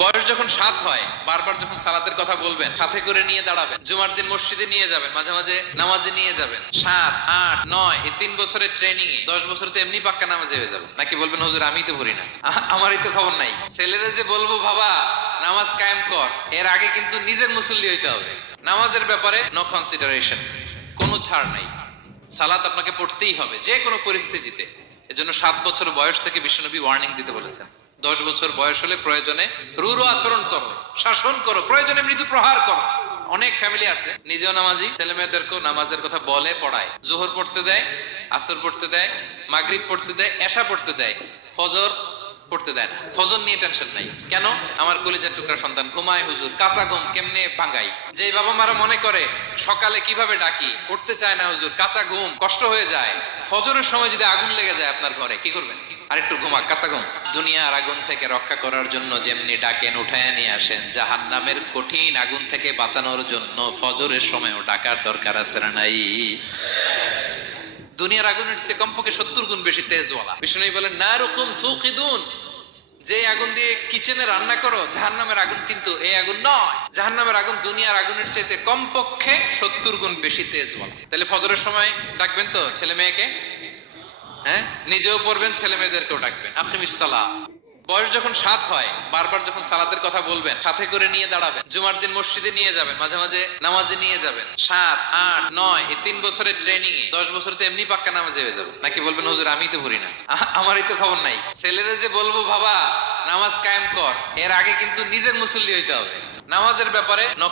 বয়স যখন 7 হয়, বারবার যখন সালাতের কথা বলবেন, সাথে করে নিয়ে দাঁড়াবেন, জুমার দিন মসজিদে নিয়ে যাবেন, মাঝে মাঝে নামাজে নিয়ে যাবেন। 7, 8, 9 এই 3 বছরের ট্রেনিং এ 10 বছর তো এমনি পাক্কা নামাজে হয়ে যাবে। নাকি বলবেন হুজুর আমি তো পড়ি না, আমারই তো খবর নাই। ছেলেরা যে বলবো বাবা নামাজ কায়েম কর, এর আগে কিন্তু নিজের মুসল্লি হইতে হবে। নামাজের ব্যাপারে নো কনসিডারেশন, কোনো ছাড় নাই। সালাত আপনাকে পড়তেই হবে যে কোনো পরিস্থিতিতে। এজন্য 7 বছর বয়স থেকে বিশ্বনবী ওয়ার্নিং দিতে বলেছেন। 10 বছর বয়স হলে প্রয়োজনে রূঢ় আচরণ করো, শাসন করো, প্রয়োজনে মৃদু প্রহার করো। অনেক ফ্যামিলি আছে নিজেও নামাজি, ছেলে মেয়েদেরকেও নামাজের কথা বলে পড়ায়। জোহর পড়তে দেয়, আসর পড়তে দেয়, মাগরিব পড়তে দেয়, এশা পড়তে দেয়, ফজর পড়তে দেয় না। ফজর নিয়ে টেনশন নাই। কেন? আমার কলিজার টুকরা সন্তান ঘুমায় হুজুর, কাঁচা ঘুম কেমনে ভাঙাই। যে বাবা মারা মনে করে সকালে কিভাবে ডাকি, উঠতে চায় না হুজুর, কাঁচা ঘুম কষ্ট হয়ে যায়। ফজরের সময় যদি আগুন লেগে যায় আপনার ঘরে, কি করবেন? আরেকটু ঘুমা, কাঁচা ঘুম। দুনিয়ার আগুন থেকে রক্ষা করার জন্য যেমনি ডাকেন, উঠায় নিয়ে আসেন, জাহান্নামের কঠিন আগুন থেকে বাঁচানোর জন্য ফজরের সময়ও ডাকার দরকার আছে না নাই? দুনিয়ার আগুনের চেয়ে কমপক্ষে 70 গুণ বেশি তেজওয়ালা। বিষ্ণু বলেন নারুকুম তুকিদুন, যে আগুন দিয়ে কিচেনে রান্না করো, জাহান্নামের আগুন কিন্তু এই আগুন নয়। জাহান্নামের আগুন দুনিয়ার আগুনের চাইতে কমপক্ষে 70 গুণ বেশি তেজওয়ালা। তাহলে ফজরের সময় ডাকবেন তো ছেলে মেয়েকে, হ্যাঁ, নিজেও পড়বেন, ছেলে মেয়েদেরকেও ডাকবেন। আকিমিস সালাহ। বয়স যখন 7 হয়, বারবার যখন সালাতের কথা বলবেন, সাথে করে নিয়ে দাঁড়াবেন, জুমার দিন মসজিদে নিয়ে যাবেন, মাঝে মাঝে নামাজে নিয়ে যাবেন। 7, 8, 9 এই 3 বছরের ট্রেনিং এ 10 বছর তো এমনি পাক্কা নামাজে হয়ে যাবে। নাকি বলবেন হুজুর আমি তো পড়ি না, আমারই তো খবর নাই। ছেলেরা যে বলবো বাবা নামাজ কায়েম কর, এর আগে কিন্তু নিজের মুসল্লি হইতে হবে। নামাজের ব্যাপারে নো